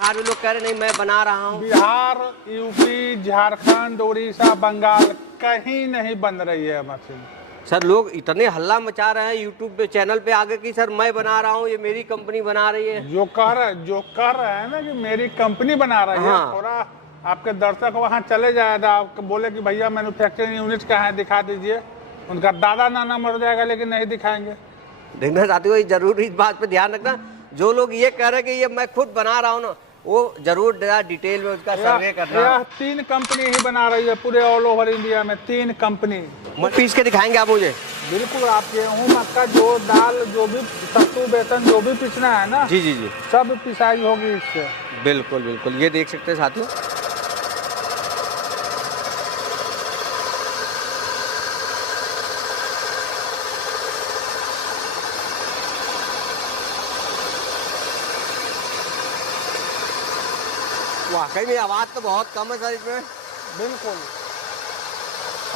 बिहार में लोग कह रहे नहीं मैं बना रहा हूँ। बिहार, यूपी, झारखंड, उड़ीसा, बंगाल कहीं नहीं बन रही है मशीन। सर लोग इतने हल्ला मचा रहे हैं यूट्यूब पे चैनल पे आगे कि सर मैं बना रहा हूँ, ये मेरी कंपनी बना रही है। जो कह रहे हैं ना कि मेरी कंपनी बना रही है, थोड़ा आपके दर्शक वहाँ चले जाएगा, आप बोले कि भैया मैन्युफैक्चरिंग यूनिट कहाँ है दिखा दीजिए, उनका दादा नाना मर जाएगा लेकिन नहीं दिखाएंगे। देखना चाहते हो, जरूर इस बात पे ध्यान रखना। जो लोग ये कह रहे हैं कि ये मैं खुद बना रहा हूँ ना, वो जरूर डिटेल में उसका सर्वे करना। 3 कंपनी ही बना रही है पूरे ऑल ओवर इंडिया में, 3 कंपनी। पीस के दिखाएंगे आप मुझे? बिल्कुल, आप गेहूँ, मक्का, जो दाल, जो भी सत्तू, बेसन, जो भी पिसना है ना, जी जी जी, सब पिसाई होगी इससे। बिल्कुल बिल्कुल, ये देख सकते हैं साथियों। वाकई में आवाज तो बहुत कम है सर इसमें। बिल्कुल।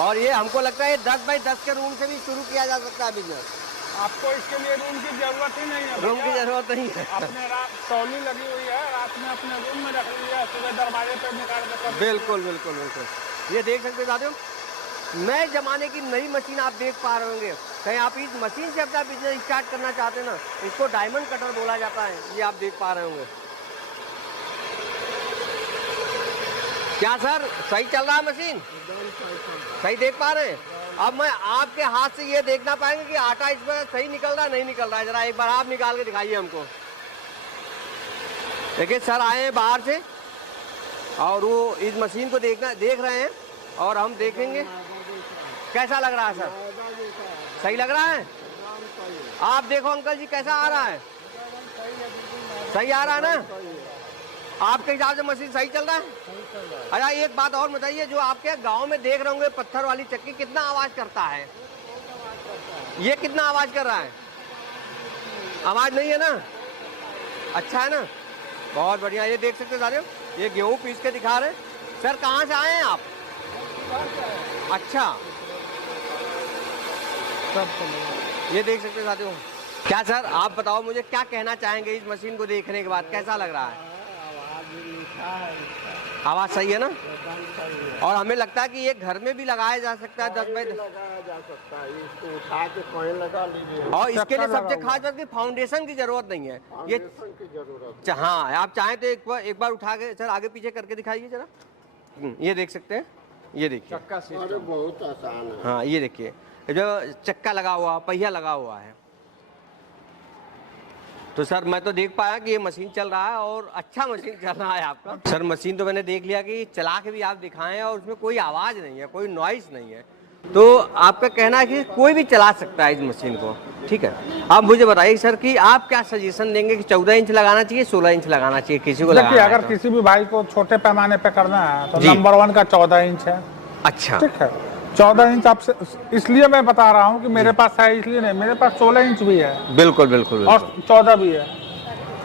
और ये हमको लगता है 10 बाई 10 के रूम से भी शुरू किया जा सकता है बिजनेस। आपको इसके लिए रूम की जरूरत ही नहीं है। रूम की जरूरत नहीं है। अपने ट्रॉली लगी हुई है, रात में अपने रूम में रख लीजिए, सुबह दरवाजे पे निकाल के। बिल्कुल बिल्कुल बिल्कुल, ये देख सकते हैं साथियों, नए जमाने की नई मशीन आप देख पा रहे होंगे। कहीं आप इस मशीन से अपना बिजनेस स्टार्ट करना चाहते हैं ना, इसको डायमंड कटर बोला जाता है, ये आप देख पा रहे होंगे। क्या सर सही चल रहा है मशीन? सही देख पा रहे हैं? अब मैं आपके हाथ से ये देखना पाएंगे कि आटा इसमें सही निकल रहा है नहीं निकल रहा है। जरा एक बार आप निकाल के दिखाइए हमको। देखिए सर आए हैं बाहर से और वो इस मशीन को देख रहे हैं और हम देखेंगे कैसा लग रहा है। सर सही लग रहा है? आप देखो अंकल जी कैसा आ रहा है? सही आ रहा है ना? आपके हिसाब से मशीन सही चल रहा है? अच्छा एक बात और बताइए, जो आपके गांव में देख रहे होंगे पत्थर वाली चक्की, कितना आवाज करता है? ये कितना आवाज कर रहा है? आवाज नहीं है ना? अच्छा है ना? बहुत बढ़िया। ये देख सकते साथियों, ये गेहूं पीस के दिखा रहे हैं। सर कहाँ से आए हैं आप? अच्छा, ये देख सकते साथियों। क्या सर आप बताओ मुझे, क्या कहना चाहेंगे इस मशीन को देखने के बाद, कैसा लग रहा है? आवाज सही है ना? और हमें लगता है कि ये घर में भी लगाया जा सकता है, 10 बाई 10 लगाया जा सकता है। इसको उठा के कहीं लगा लीजिए। और इसके लिए सबसे खास बात की फाउंडेशन की जरूरत नहीं है। ये की जरूरत। हाँ, आप चाहें तो एक बार उठा के सर आगे पीछे करके दिखाइए जरा। ये देख सकते हैं, ये देखिए चक्का से बहुत आसान है। हाँ, ये देखिए जो चक्का लगा हुआ, पहिया लगा हुआ है। तो सर मैं तो देख पाया कि ये मशीन चल रहा है और अच्छा मशीन चल रहा है आपका। सर मशीन तो मैंने देख लिया कि चला के भी आप दिखाएं और उसमें कोई आवाज़ नहीं है, कोई नॉइस नहीं है। तो आपका कहना है कि कोई भी चला सकता है इस मशीन को, ठीक है। आप मुझे बताइए सर कि आप क्या सजेशन देंगे कि 14 इंच लगाना चाहिए, 16 इंच लगाना चाहिए किसी को लगाना है? अगर किसी भी भाई को छोटे पैमाने पे करना है तो नंबर 1 का 14 इंच है। अच्छा, ठीक है। 14 इंच आपसे इसलिए मैं बता रहा हूँ कि मेरे पास है, इसलिए नहीं, मेरे पास 16 इंच भी है। बिल्कुल बिल्कुल, और 14 भी है।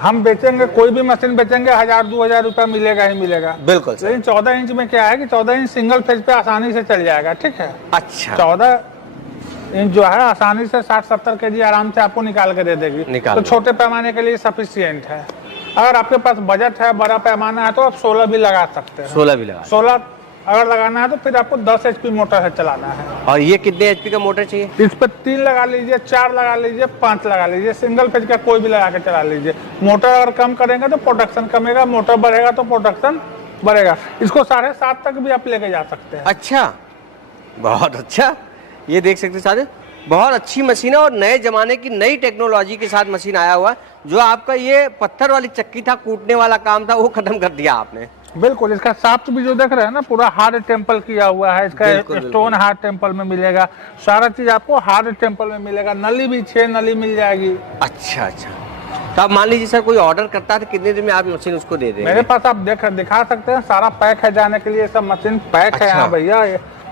हम बेचेंगे, कोई भी मशीन बेचेंगे 1000-2000 रुपया मिलेगा ही मिलेगा। बिल्कुल। लेकिन 14 इंच में क्या है कि 14 इंच सिंगल फेज पे आसानी से चल जाएगा, ठीक है। अच्छा, 14 इंच जो है आसानी से 60-70 केजी आराम से आपको निकाल के दे देगी। तो छोटे पैमाने के लिए सफिशियंट है। अगर आपके पास बजट है, बड़ा पैमाना है, तो आप 16 भी लगा सकते हैं। 16 भी लगा। 16 अगर लगाना है तो फिर आपको 10 HP मोटर है चलाना है। और ये कितने HP का मोटर चाहिए? इस पे 3 लगा लीजिए, 4 लगा लीजिए, 5 लगा लीजिए, सिंगल फेज का कोई भी लगा के चला लीजिए। मोटर अगर कम करेंगे तो प्रोडक्शन कमेगा, मोटर बढ़ेगा तो प्रोडक्शन बढ़ेगा। इसको 7.5 तक भी आप लेके जा सकते हैं। अच्छा, बहुत अच्छा। ये देख सकते सारे, बहुत अच्छी मशीन है और नए जमाने की नई टेक्नोलॉजी के साथ मशीन आया हुआ। जो आपका ये पत्थर वाली चक्की था, कूटने वाला काम था, वो खत्म कर दिया आपने। बिल्कुल। इसका शाफ्ट भी जो देख रहे हैं ना, पूरा हार्ड टेम्पल किया हुआ है। इसका स्टोन हार्ड टेम्पल में मिलेगा, सारा चीज आपको हार्ड टेम्पल में मिलेगा। नली भी 6 नली मिल जाएगी। अच्छा अच्छा। तो आप मान लीजिए सर कोई ऑर्डर करता है तो कितने दिन में आप मशीन उसको दे देंगे? मेरे पास आप दिखा सकते हैं, सारा पैक है जाने के लिए, सब मशीन पैक है यहाँ भैया।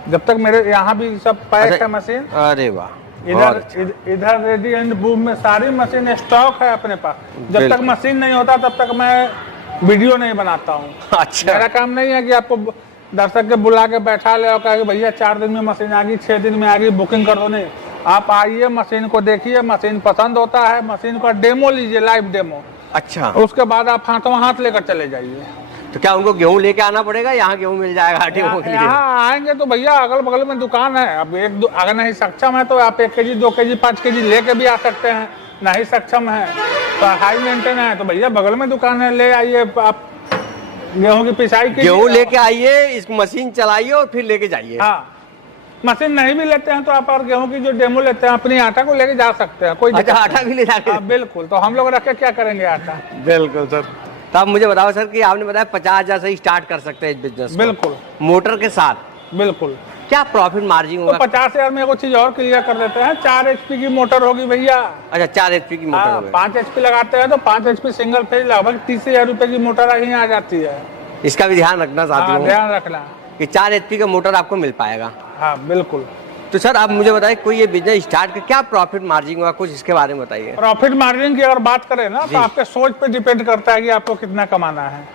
जब तक मेरे यहाँ भी सब पैक है मशीन। अरे वाह, इधर रेडी एंड बूम में सारी मशीन स्टॉक है अपने पास। जब तक मशीन नहीं होता तब तक मैं वीडियो नहीं बनाता हूँ। अच्छा, मेरा काम नहीं है कि आपको दर्शक के बुला के बैठा ले और कहा कि भैया 4 दिन में मशीन आ गई, 6 दिन में आ गई, बुकिंग कर दो। नहीं, आप आइए, मशीन को देखिए, मशीन पसंद होता है, मशीन का डेमो लीजिए, लाइव डेमो। अच्छा, उसके बाद आप हाथों हाथ लेकर चले जाइए। तो क्या उनको गेहूं लेके आना पड़ेगा, यहाँ गेहूं मिल जाएगा आटे के लिए? यहाँ आएंगे तो भैया अगल बगल में दुकान है। अब अगर नहीं सक्षम है तो आप 1 केजी 2 केजी 5 केजी लेके भी आ सकते हैं। नहीं सक्षम है तो हाई मेंटेन है तो भैया बगल में दुकान है, ले आइए आप गेहूं की पिसाई कीजिए। गेहूं लेके आइए, इस मशीन चलाइए और फिर लेके जाइए। हाँ, मशीन नहीं भी लेते हैं तो आप और गेहूं की जो डेमो लेते हैं अपनी आटा को लेके जा सकते हैं, कोई अच्छा, आटा भी ले जाके? हाँ बिल्कुल। तो हम लोग रख के क्या करेंगे आटा। बिल्कुल सर। तो आप मुझे बताओ सर कि आपने बताया 50,000 से स्टार्ट कर सकते हैं इस बिजनेस को। बिल्कुल, मोटर के साथ। बिल्कुल। क्या प्रॉफिट मार्जिन होगा? तो 50,000 में एक चीज और क्लियर कर देते हैं, 4 HP की मोटर होगी भैया। अच्छा, 4 HP की मोटर होगी। 5 HP लगाते हैं तो 5 HP सिंगल फेज लगभग 30,000 रुपए की मोटर ही आ जाती है। इसका भी ध्यान रखना चाहती हूँ, ध्यान रखना कि 4 HP का मोटर आपको मिल पाएगा। हाँ बिल्कुल। तो सर आप मुझे बताइए, कोई ये बिजनेस स्टार्ट कर क्या प्रॉफिट मार्जिन होगा, कुछ इसके बारे में बताइए। प्रॉफिट मार्जिन की अगर बात करें ना तो आपके सोच पे डिपेंड करता है कि आपको कितना कमाना है।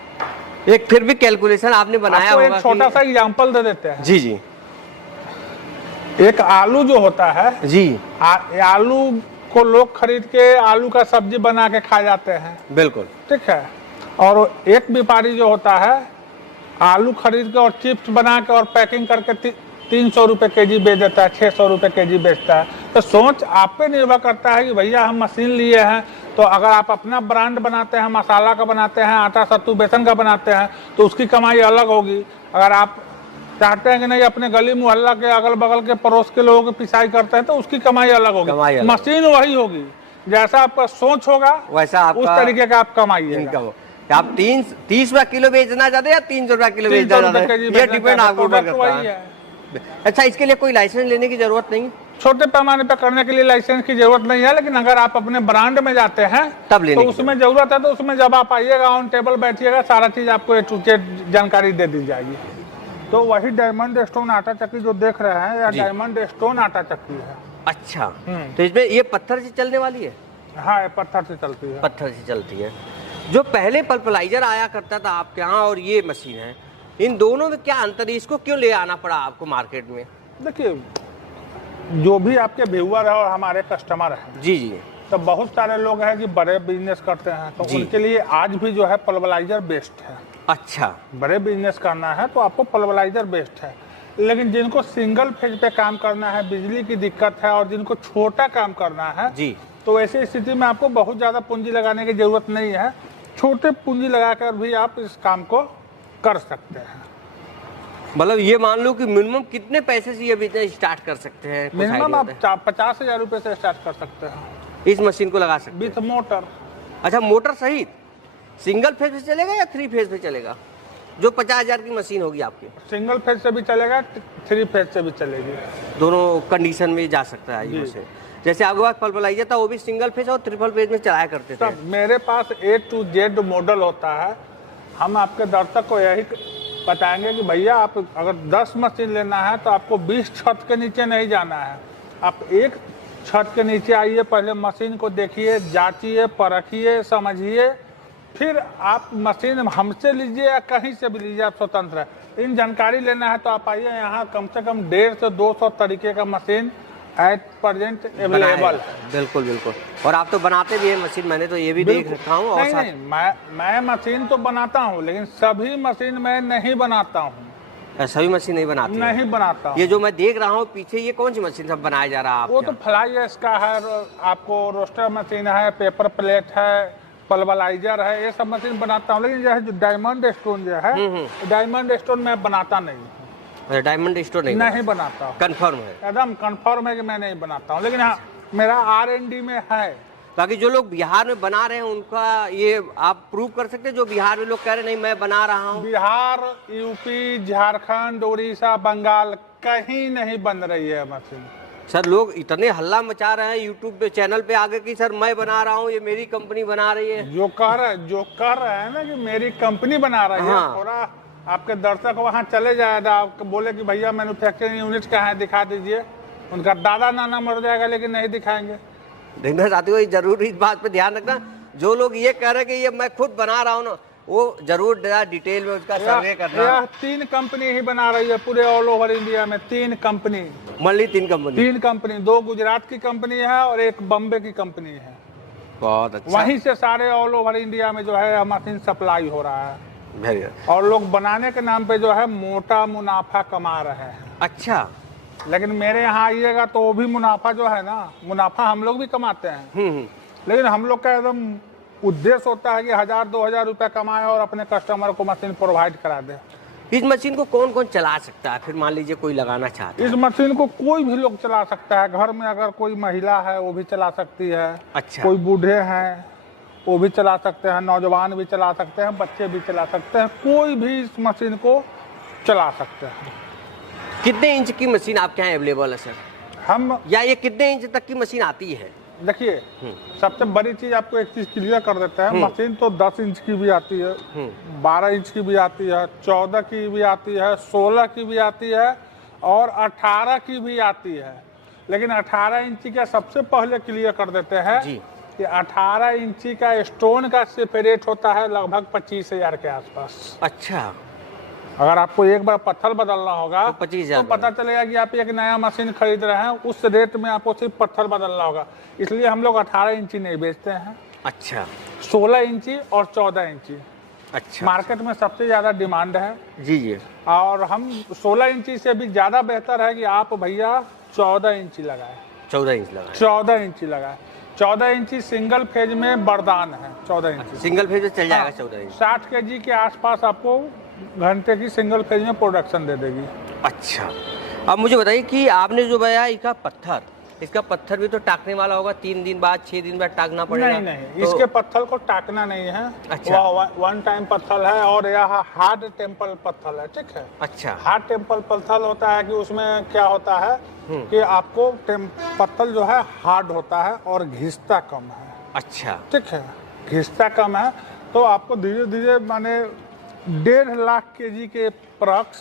एक फिर भी कैलकुलेशन आपने बनाया होगा। एक छोटा सा एग्जांपल दे देते हैं। जी जी। एक आलू जो होता है जी, आलू को लोग खरीद के आलू का सब्जी बना के खा जाते हैं। बिल्कुल ठीक है। और एक व्यापारी जो होता है आलू खरीद के और चिप्स बना के और पैकिंग करके 300 रुपए केजी बेच देता है, 600 रुपए केजी बेचता है। तो सोच आप पे निर्भर करता है कि भैया हम मशीन लिए हैं तो अगर आप अपना ब्रांड बनाते हैं, मसाला का बनाते हैं, आटा सत्तू बेसन का बनाते हैं तो उसकी कमाई अलग होगी। अगर आप चाहते हैं कि नहीं अपने गली मोहल्ला के अगल बगल के पड़ोस के लोगों की पिसाई करते हैं तो उसकी कमाई अलग होगी। मशीन वही होगी, जैसा आपका सोच होगा वैसा उस तरीके का आप कमाइएगा। आप 30 रुपया किलो बेचना चाहते हैं या 300 रुपया किलो बेचना चाहते हैं, ये डिपेंड आपके ऊपर करता है। अच्छा, इसके लिए कोई लाइसेंस लेने की जरूरत नहीं? छोटे पैमाने पर करने के लिए लाइसेंस की जरूरत नहीं है, लेकिन अगर आप अपने ब्रांड में जाते हैं तब लेने तो उसमें जरूरत है। तो उसमें जब आप आइएगा ऑन टेबल बैठिएगा सारा चीज आपको ए टू जेड जानकारी दे दी जाएगी। तो वही डायमंड स्टोन आटा चक्की जो देख रहे हैं यह डायमंड स्टोन आटा चक्की है। अच्छा, तो इसमें ये पत्थर से चलने वाली है? हाँ, ये पत्थर से चलती है। पत्थर से चलती है। जो पहले पल्पलाइजर आया करता था आपके यहाँ और ये मशीन है, इन दोनों में क्या अंतर है? इसको क्यों ले आना पड़ा आपको मार्केट में? देखिए, जो भी आपके व्यूअर है और हमारे कस्टमर है जी जी, तो बहुत सारे लोग हैं कि बड़े बिजनेस करते हैं तो उनके लिए आज भी जो है पल्वलाइजर बेस्ट है। अच्छा, बड़े बिजनेस करना है तो आपको पल्वलाइजर बेस्ट है। लेकिन जिनको सिंगल फेज पे काम करना है, बिजली की दिक्कत है और जिनको छोटा काम करना है जी, तो ऐसी स्थिति में आपको बहुत ज्यादा पूंजी लगाने की जरूरत नहीं है। छोटे पूंजी लगाकर भी आप इस काम को कर सकते हैं। मतलब ये मान लो कि मिनिमम कितने पैसे से ये बिजनेस स्टार्ट कर सकते हैं? मिनिमम आप 50,000 रुपए से स्टार्ट कर सकते हैं। इस मशीन को लगा सकते हैं विथ मोटर। अच्छा, मोटर सहित सिंगल फेज पे चलेगा या 3 फेज पे चलेगा? जो 50,000 की मशीन होगी आपकी, सिंगल फेज से भी चलेगा, 3 फेज से भी चलेगी, दोनों कंडीशन में जा सकता है ये मशीन। जैसे आपके पास पल्पलाइजर था वो भी सिंगल फेज और ट्रिपल फेज में चलाया करते थे। मेरे पास A to Z मॉडल होता है। हम आपके दर्शक को यही बताएंगे कि भैया आप अगर 10 मशीन लेना है तो आपको 20 छत के नीचे नहीं जाना है। आप एक छत के नीचे आइए, पहले मशीन को देखिए, जांचिए, परखिए, समझिए, फिर आप मशीन हमसे लीजिए या कहीं से भी लीजिए, आप स्वतंत्र है। इन जानकारी लेना है तो आप आइए, यहाँ कम से कम 150 से 200 तरीके का मशीन एट प्रेजेंट अवेलेबल। बिल्कुल बिल्कुल। और आप तो बनाते भी हैं मशीन, मैंने तो ये भी देख रखा हूँ। और नहीं, मैं मशीन तो बनाता हूँ लेकिन सभी मशीन मैं नहीं बनाता हूँ। सभी मशीन नहीं बनाते? नहीं बनाता हूँ। ये जो मैं देख रहा हूँ पीछे, ये कौन सी मशीन सब बनाया जा रहा है? वो तो फ्लाई एश का है, आपको रोस्टर मशीन है, पेपर प्लेट है, पल्वलाइजर है, ये सब मशीन बनाता हूँ। लेकिन जो डायमंड स्टोन जो है, डायमंड स्टोन मैं बनाता नहीं हूँ। डायमंड स्टोन नहीं बनाता हूँ। कंफर्म है? एकदम कंफर्म है कि मैं नहीं बनाता हूँ, लेकिन हाँ मेरा R&D में है। बाकी जो लोग बिहार में बना रहे हैं उनका ये आप प्रूव कर सकते हैं? जो बिहार में लोग कह रहे नहीं मैं बना रहा हूँ। बिहार, यूपी, झारखंड, उड़ीसा, बंगाल कहीं नहीं बन रही है मशीन। सर लोग इतने हल्ला मचा रहे हैं यूट्यूब पे चैनल पे आगे कि सर मैं बना रहा हूँ, ये मेरी कंपनी बना रही है। जो कर रहे हैं ना कि मेरी कंपनी बना रही है, थोड़ा आपके दर्शक वहाँ चले जाएगा, आपको बोले कि भैया मैन्युफैक्चरिंग यूनिट कहाँ है दिखा दीजिए, उनका दादा नाना मर जाएगा लेकिन नहीं दिखाएंगे। देखना चाहते हो, जरूर इस बात पे ध्यान रखना। जो लोग ये कह रहे हैं कि ये मैं खुद बना रहा हूँ ना, वो जरूर डिटेल में उसका सर्वे करना। 3 कंपनी ही बना रही है पूरे ऑल ओवर इंडिया में। 3 कंपनी, मल्ली 3 कंपनी, 2 गुजरात की कंपनी है और 1 बॉम्बे की कंपनी है। बहुत अच्छा। वहीं से सारे ऑल ओवर इंडिया में जो है मशीन सप्लाई हो रहा है वेरी गुड। और लोग बनाने के नाम पे जो है मोटा मुनाफा कमा रहे हैं। अच्छा। लेकिन मेरे यहाँ आइएगा तो वो भी मुनाफा जो है ना, मुनाफा हम लोग भी कमाते हैं, लेकिन हम लोग का एकदम उद्देश्य होता है कि 1000-2000 रुपया कमाए और अपने कस्टमर को मशीन प्रोवाइड करा दे। इस मशीन को कौन कौन चला सकता है? फिर मान लीजिए कोई लगाना चाहता है। इस मशीन को कोई भी लोग चला सकता है। घर में अगर कोई महिला है वो भी चला सकती है। अच्छा। कोई बूढ़े हैं वो भी चला सकते हैं, नौजवान भी चला सकते हैं, बच्चे भी चला सकते हैं, कोई भी इस मशीन को चला सकते हैं। कितने इंच की मशीन आपके यहाँ अवेलेबल है सर? हम या ये कितने इंच तक की मशीन आती है? देखिए, सबसे बड़ी चीज आपको एक चीज क्लियर कर देते हैं, मशीन तो 10 इंच की भी आती है, 12 इंच की भी आती है, 14 की भी आती है, 16 की भी आती है और 18 की भी आती है। लेकिन 18 इंची का सबसे पहले क्लियर कर देते हैं कि 18 इंची का स्टोन का सेपरेट होता है लगभग 25,000 के आसपास। अच्छा। अगर आपको एक बार पत्थर बदलना होगा तो 25,000 तो पता चलेगा कि आप एक नया मशीन खरीद रहे हैं, उस रेट में आपको सिर्फ पत्थर बदलना होगा। इसलिए हम लोग 18 इंची नहीं बेचते हैं। अच्छा। 16 इंची और 14 इंची अच्छा। मार्केट में सबसे ज्यादा डिमांड है। जी जी। और हम 16 इंची से भी ज्यादा बेहतर है कि आप भैया 14 इंची लगाए। 14 इंच लगा। 14 इंची लगाए। 14 इंची सिंगल फेज में वरदान है। 14 इंची सिंगल फेज में चल जाएगा। 14 इंच 60 kg के आसपास आपको घंटे की सिंगल फेज में प्रोडक्शन दे देगी। अच्छा। अब मुझे बताइए कि आपने जो बताया इसका पत्थर भी तो टाकने वाला होगा, 3 दिन बाद 6 दिन बाद टाकना पड़ेगा? नहीं, तो इसके पत्थर को टाकना नहीं है। अच्छा। वह वन टाइम पत्थर है और यह हार्ड टेम्पल पत्थर है। ठीक है। अच्छा। हार्ड टेम्पल पत्थर होता है कि उसमें क्या होता है कि आपको पत्थर जो है हार्ड होता है और घिसता कम है। अच्छा। ठीक है, घिसता कम है तो आपको धीरे धीरे माने 1.5 लाख kg के प्रॉक्स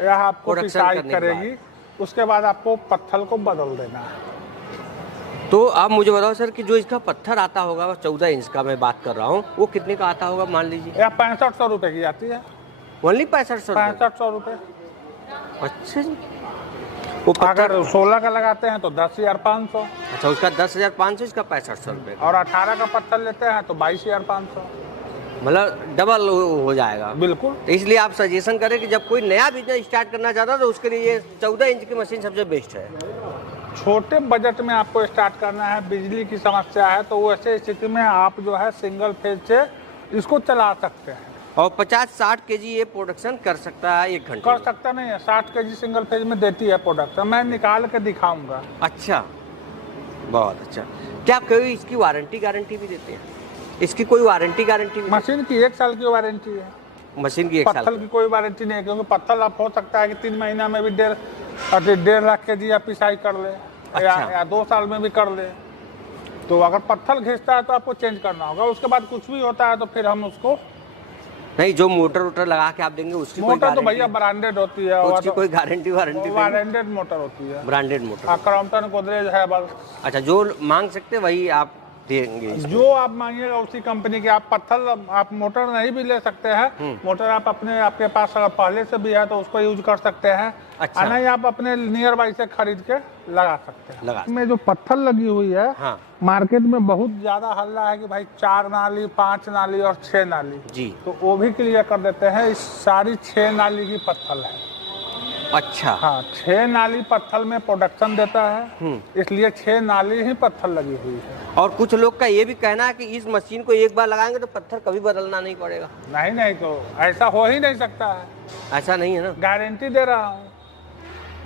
यह आपको पिसाई करेगी। उसके बाद आपको पत्थर को बदल देना है। तो आप मुझे बताओ सर कि जो इसका पत्थर आता होगा 14 इंच का मैं बात कर रहा हूँ, वो कितने का आता होगा मान लीजिए? यह 6500 रुपये की आती है। ओनली 6500? 6500 रुपये। अच्छा जी। वो अगर 16 का लगाते हैं तो 10,500। अच्छा, उसका 10,500, इसका 6500 रुपये। और 18 का पत्थर लेते हैं तो 22,500। मतलब डबल हो जाएगा। बिल्कुल। तो इसलिए आप सजेशन करें कि जब कोई नया बिजनेस स्टार्ट करना चाहता है तो उसके लिए ये 14 इंच की मशीन सबसे बेस्ट है। छोटे बजट में आपको स्टार्ट करना है, बिजली की समस्या है, तो वैसे स्थिति में आप जो है सिंगल फेज से इसको चला सकते हैं। और 50-60 kg ये प्रोडक्शन कर सकता है 1 घंटे? कर सकता नहीं है, 60 kg सिंगल फेज में देती है प्रोडक्शन। मैं निकाल के दिखाऊंगा। अच्छा, बहुत अच्छा। क्या आप कोई इसकी वारंटी गारंटी भी देते हैं? इसकी कोई वारंटी गारंटी भी? मशीन की 1 साल की वारंटी है। मशीन की 1 साल? पत्थर की कोई वारंटी नहीं है, क्योंकि पत्थर आप हो सकता है कि 3 महीना में भी 1.5 लाख kg आप पिसाई कर ले। अच्छा। या 2 साल में भी कर ले। तो अगर पत्थर घिसता है तो आपको चेंज करना होगा। उसके बाद कुछ भी होता है तो फिर हम उसको नहीं, जो मोटर वोटर लगा के आप देंगे उसकी मोटर तो भैया ब्रांडेड होती है। उसकी कोई गारंटी वारंटी? ब्रांडेड मोटर होती है। Branded motor. क्रॉम्पटन गोदरेज है बस। अच्छा, जो मांग सकते वही आप देंगे? जो आप मांगिएगा उसी कंपनी के। आप पत्थर आप मोटर नहीं भी ले सकते हैं। मोटर आप आपके पास अगर पहले से भी है तो उसको यूज कर सकते हैं। अच्छा। नहीं, आप अपने नियर बाई से खरीद के लगा सकते हैं। लगा। में जो पत्थर लगी हुई है, हाँ। मार्केट में बहुत ज्यादा हल्ला है कि भाई 4 नाली, 5 नाली और 6 नाली जी। तो वो भी क्लियर कर देते हैं। इस सारी 6 नाली की पत्थर है। अच्छा। हाँ, 6 नाली पत्थर में प्रोडक्शन देता है, इसलिए 6 नाली ही पत्थर लगी हुई है। और कुछ लोग का ये भी कहना है कि इस मशीन को एक बार लगाएंगे तो पत्थर कभी बदलना नहीं पड़ेगा। नहीं, तो ऐसा हो ही नहीं सकता है। ऐसा नहीं है ना? गारंटी दे रहा हूँ।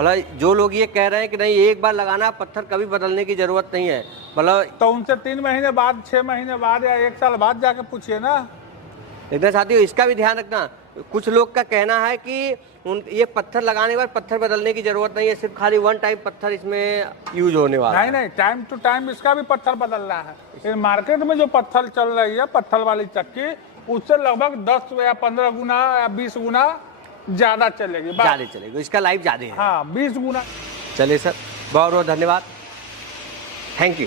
मतलब जो लोग ये कह रहे हैं कि नहीं एक बार लगाना, पत्थर कभी बदलने की जरूरत नहीं है, मतलब तो उनसे 3 महीने बाद, 6 महीने बाद या 1 साल बाद जाके पूछिए ना। लेकिन साथियों इसका भी ध्यान रखना, कुछ लोग का कहना है कि ये पत्थर लगाने के बाद पत्थर बदलने की जरूरत नहीं है, सिर्फ खाली 1 टाइम पत्थर इसमें यूज होने वाला है। नहीं, टाइम टू टाइम इसका भी पत्थर बदलना है। ये मार्केट में जो पत्थर चल रही है, पत्थर वाली चक्की, उससे लगभग 10 या 15 गुना या 20 गुना ज्यादा चलेगी। ज्यादा चलेगी, इसका लाइफ ज्यादा है। हाँ, 20 गुना। चलिए सर, बहुत बहुत धन्यवाद, थैंक यू।